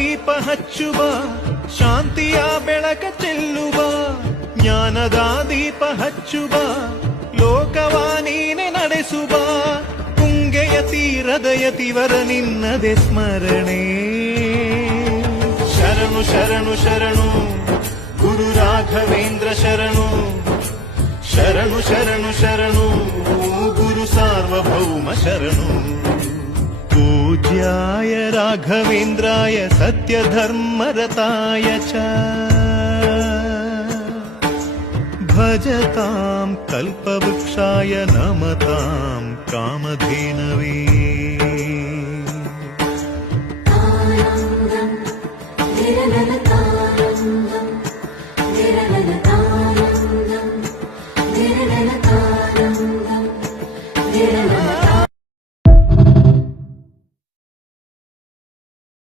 ದೀಪ ಹಚ್ಚುವ ಶಾಂತಿಯ ಬೆಳಕ ಚೆಲ್ಲುವ ಜ್ಞಾನದ ದೀಪ ಹಚ್ಚುವ ಲೋಕವ ನೀನೆ ನಡೆಸುವ ತುಂಗೆಯ ತೀರದ ಯತಿವರ ನಿನ್ನದೆ ಸ್ಮರಣೆ ಶರಣು ಶರಣು ಶರಣು ಗುರು ರಾಘವೇಂದ್ರ ಶರಣು ಶರಣು ಶರಣು ಶರಣು ಗುರು ಸಾರ್ವಭೌಮ ಶರಣು पूज्याय राघवेन्द्राय सत्यधर्मरताय च भजतां कल्पवृक्षाय नमतां कामधेनवे